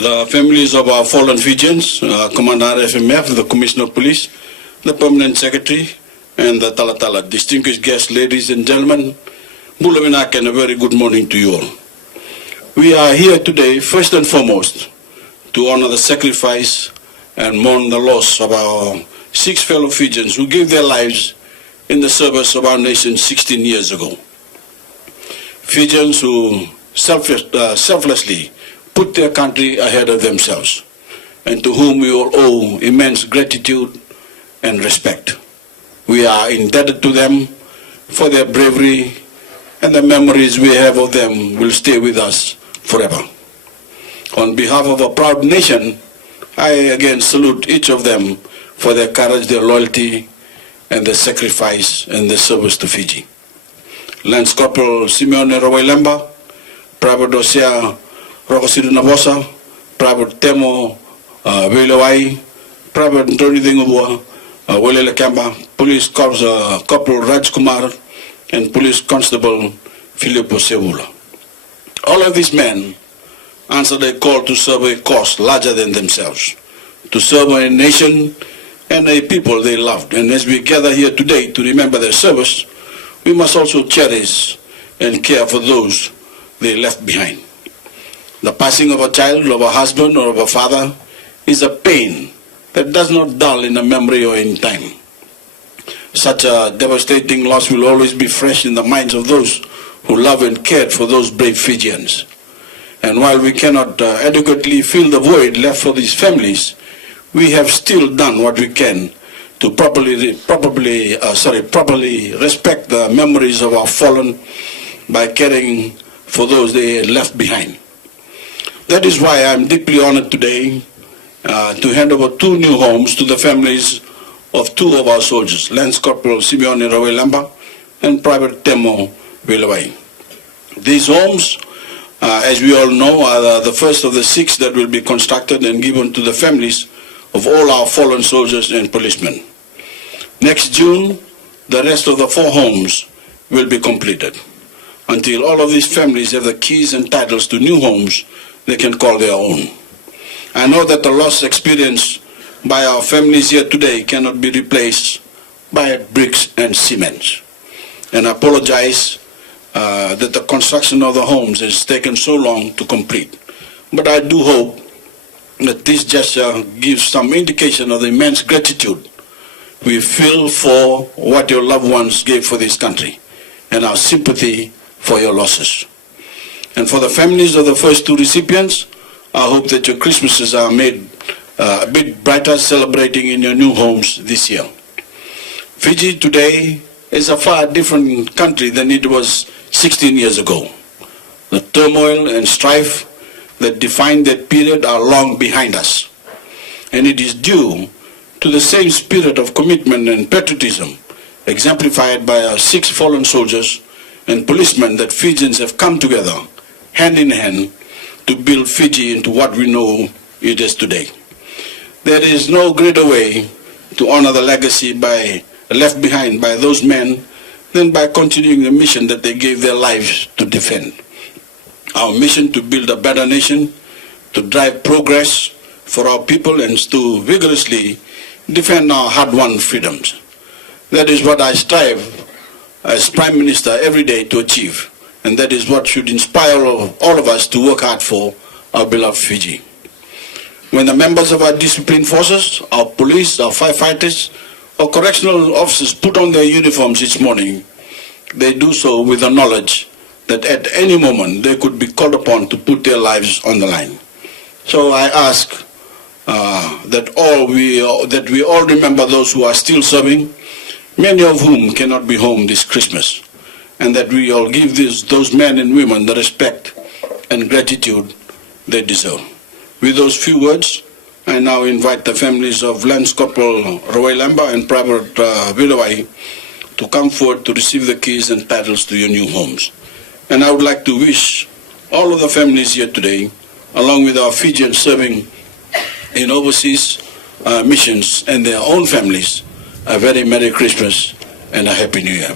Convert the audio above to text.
the families of our fallen Fijians, Commander FMF, the Commissioner of Police, the Permanent Secretary, and the Talatala. Distinguished guests, ladies and gentlemen, Bulaminak, and a very good morning to you all. We are here today, first and foremost, to honor the sacrifice and mourn the loss of our 6 fellow Fijians who gave their lives in the service of our nation 16 years ago. Fijians who selflessly put their country ahead of themselves, and to whom we all owe immense gratitude and respect. We are indebted to them for their bravery, and the memories we have of them will stay with us forever. On behalf of a proud nation, I again salute each of them for their courage, their loyalty, and their sacrifice and their service to Fiji. Lance Corporal Simeone Rawailemba, Private Dosia Rokosidu Navosa, Private Temo Velewai, Private Ntoni Dingubua, Welele Kamba, Police Corporal Raj Kumar, and Police Constable Filippo Sevula. All of these men answered a call to serve a cause larger than themselves, to serve a nation and a people they loved. And as we gather here today to remember their service, we must also cherish and care for those they left behind. The passing of a child, of a husband, or of a father is a pain that does not dull in a memory or in time. Such a devastating loss will always be fresh in the minds of those who love and cared for those brave Fijians. And while we cannot adequately fill the void left for these families, we have still done what we can to properly respect the memories of our fallen by caring for those they left behind. That is why I am deeply honored today to hand over 2 new homes to the families of 2 of our soldiers, Lance Corporal Simeone Rawailemba and Private Temo Velewai. These homes, as we all know, are the first of the 6 that will be constructed and given to the families of all our fallen soldiers and policemen. Next June, the rest of the 4 homes will be completed. Until all of these families have the keys and titles to new homes they can call their own. I know that the loss experienced by our families here today cannot be replaced by bricks and cement. And I apologize that the construction of the homes has taken so long to complete. But I do hope that this gesture gives some indication of the immense gratitude we feel for what your loved ones gave for this country, and our sympathy for your losses. And for the families of the first 2 recipients, I hope that your Christmases are made a bit brighter, celebrating in your new homes this year. Fiji today is a far different country than it was 16 years ago. The turmoil and strife that defined that period are long behind us. And it is due to the same spirit of commitment and patriotism exemplified by our 6 fallen soldiers and policemen that Fijians have come together, hand in hand, to build Fiji into what we know it is today. There is no greater way to honor the legacy left behind by those men than by continuing the mission that they gave their lives to defend. Our mission to build a better nation, to drive progress for our people, and to vigorously defend our hard-won freedoms. That is what I strive as Prime Minister every day to achieve, and that is what should inspire all of us to work hard for our beloved Fiji. When the members of our disciplined forces, our police, our firefighters, our correctional officers put on their uniforms each morning, they do so with the knowledge that at any moment they could be called upon to put their lives on the line. So I ask that we all remember those who are still serving, many of whom cannot be home this Christmas, and that we all give those men and women the respect and gratitude they deserve. With those few words, I now invite the families of Lance Corporal Rawailemba and Private Velewai to come forward to receive the keys and titles to your new homes. And I would like to wish all of the families here today, along with our Fijians serving in overseas missions and their own families, a very Merry Christmas and a Happy New Year.